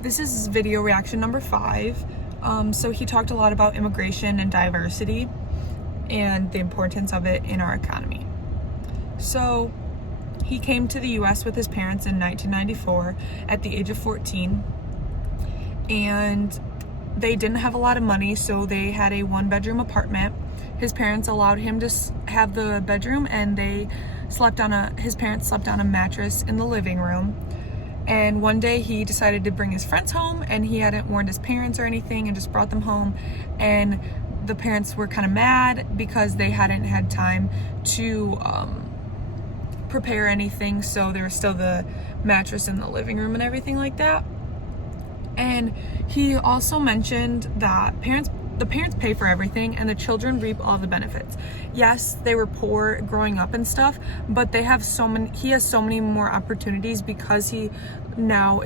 This is video reaction number 5. So he talked a lot about immigration and diversity and the importance of it in our economy. So he came to the US with his parents in 1994 at the age of 14, and they didn't have a lot of money, so they had a 1-bedroom apartment. His parents allowed him to have the bedroom, and his parents slept on a mattress in the living room. And one day he decided to bring his friends home, and he hadn't warned his parents or anything and just brought them home. And the parents were kind of mad because they hadn't had time to prepare anything, so there was still the mattress in the living room and everything like that. And he also mentioned that the parents pay for everything and the children reap all the benefits. Yes, they were poor growing up and stuff, but he has so many more opportunities because he now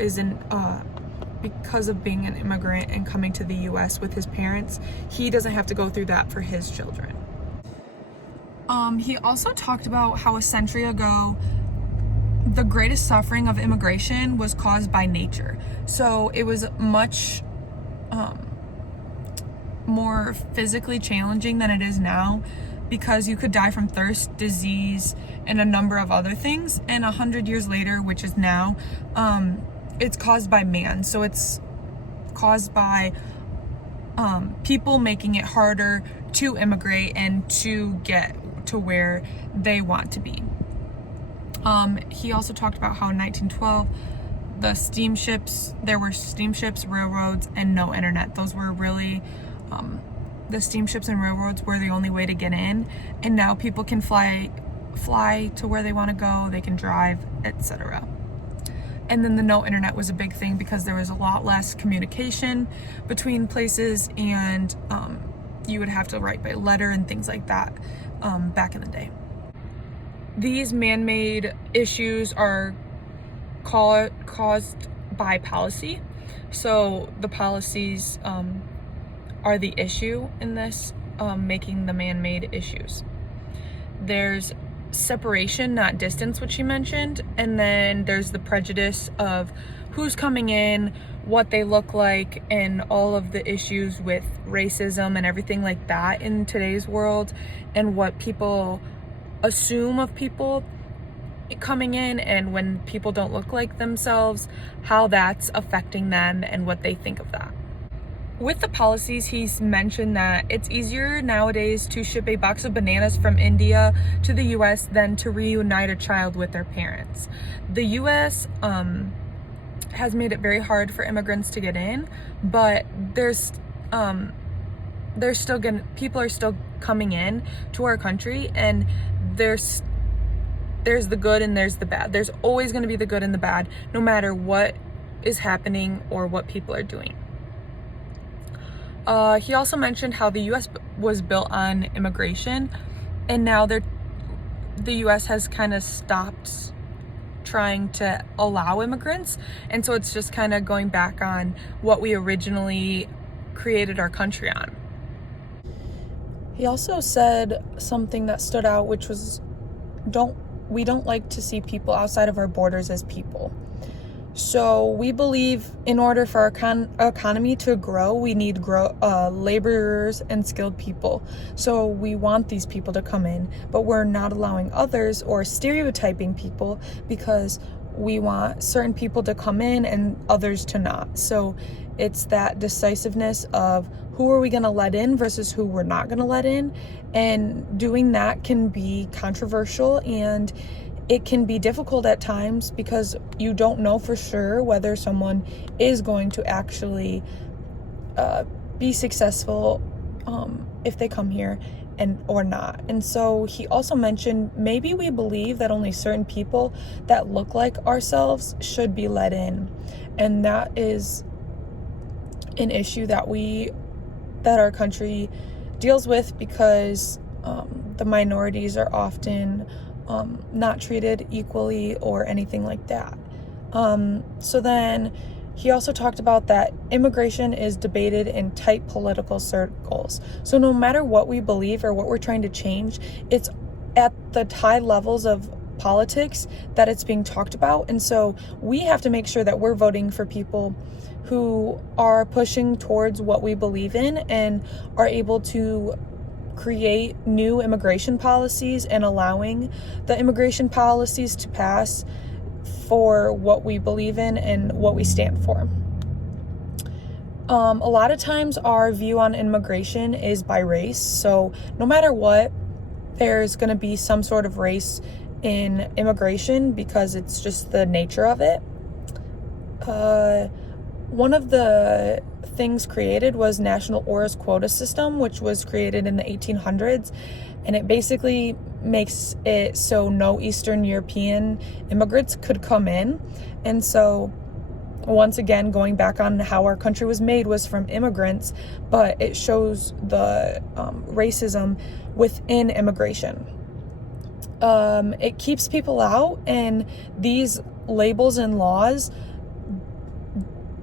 because of being an immigrant and coming to the US with his parents. He doesn't have to go through that for his children. He also talked about how a century ago the greatest suffering of immigration was caused by nature. So it was much more physically challenging than it is now, because you could die from thirst, disease, and a number of other things. And 100 years later, which is now, it's caused by man. So it's caused by people making it harder to immigrate and to get to where they want to be. He also talked about how in 1912 there were steamships, railroads, and no internet. Those were really the steamships and railroads were the only way to get in, and now people can fly to where they want to go, they can drive, etc. And then the no internet was a big thing because there was a lot less communication between places, and you would have to write by letter and things like that back in the day. These man-made issues are caused by policy. So the policies are the issue in this, making the man-made issues. There's separation, not distance, which she mentioned, and then there's the prejudice of who's coming in, what they look like, and all of the issues with racism and everything like that in today's world, and what people assume of people coming in, and when people don't look like themselves, how that's affecting them and what they think of that. With the policies, he's mentioned that it's easier nowadays to ship a box of bananas from India to the US than to reunite a child with their parents. The US has made it very hard for immigrants to get in, but people are still coming in to our country, and there's the good and there's the bad. There's always going to be the good and the bad, no matter what is happening or what people are doing. He also mentioned how the US was built on immigration, and now the US has kind of stopped trying to allow immigrants, and so it's just kind of going back on what we originally created our country on. He also said something that stood out, which was we don't like to see people outside of our borders as people. So we believe in order for our economy to grow, we need laborers and skilled people. So we want these people to come in, but we're not allowing others or stereotyping people, because we want certain people to come in and others to not. So it's that decisiveness of who are we going to let in versus who we're not going to let in. And doing that can be controversial, and it can be difficult at times because you don't know for sure whether someone is going to actually be successful if they come here or not. And so he also mentioned maybe we believe that only certain people that look like ourselves should be let in, and that is an issue that our country deals with, because the minorities are often not treated equally or anything like that. So then he also talked about that immigration is debated in tight political circles. So no matter what we believe or what we're trying to change, it's at the high levels of politics that it's being talked about. And so we have to make sure that we're voting for people who are pushing towards what we believe in and are able to create new immigration policies and allowing the immigration policies to pass for what we believe in and what we stand for. A lot of times our view on immigration is by race. So no matter what, there's going to be some sort of race in immigration because it's just the nature of it. One of the things created was National Ores Quota System, which was created in the 1800s, and it basically makes it so no Eastern European immigrants could come in. And so once again, going back on how our country was made was from immigrants, but it shows the racism within immigration. It keeps people out, and these labels and laws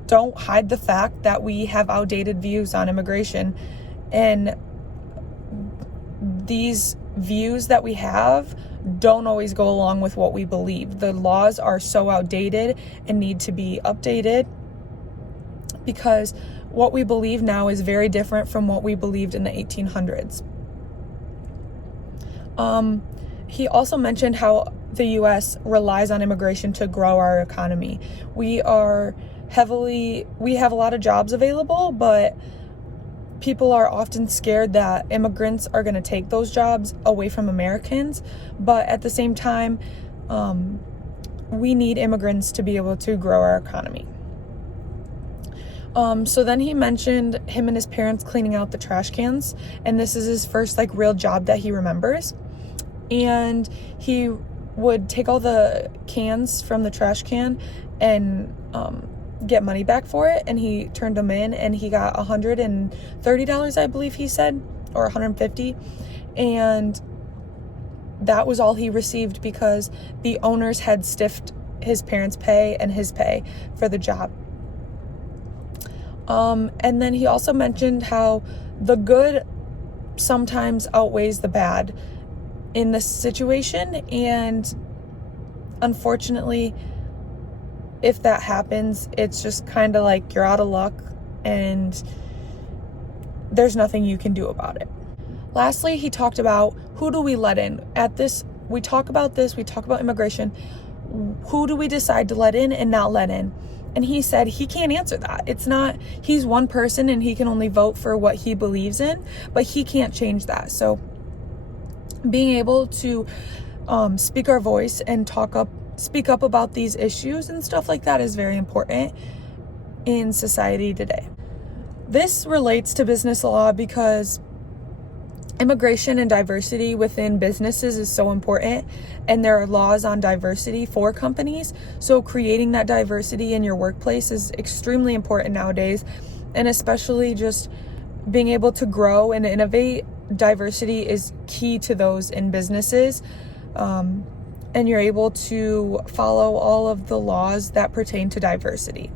don't hide the fact that we have outdated views on immigration, and these views that we have don't always go along with what we believe. The laws are so outdated and need to be updated because what we believe now is very different from what we believed in the 1800s. He also mentioned how the U.S. relies on immigration to grow our economy. We have a lot of jobs available, but people are often scared that immigrants are going to take those jobs away from Americans. But at the same time, we need immigrants to be able to grow our economy. So then he mentioned him and his parents cleaning out the trash cans, and this is his first real job that he remembers. And he would take all the cans from the trash can and get money back for it, and he turned them in, and he got $130, I believe he said, or $150, and that was all he received because the owners had stiffed his parents' pay and his pay for the job. And then he also mentioned how the good sometimes outweighs the bad in this situation, and unfortunately, if that happens, it's just kind of like you're out of luck and there's nothing you can do about it. Lastly, he talked about who do we let in. We talk about immigration. Who do we decide to let in and not let in? And he said he can't answer that. He's one person and he can only vote for what he believes in, but he can't change that. So being able to speak our voice and speak up about these issues and stuff like that is very important in society today. This relates to business law because immigration and diversity within businesses is so important, and there are laws on diversity for companies. So creating that diversity in your workplace is extremely important nowadays, and especially just being able to grow and innovate. Diversity is key to those in businesses. And you're able to follow all of the laws that pertain to diversity.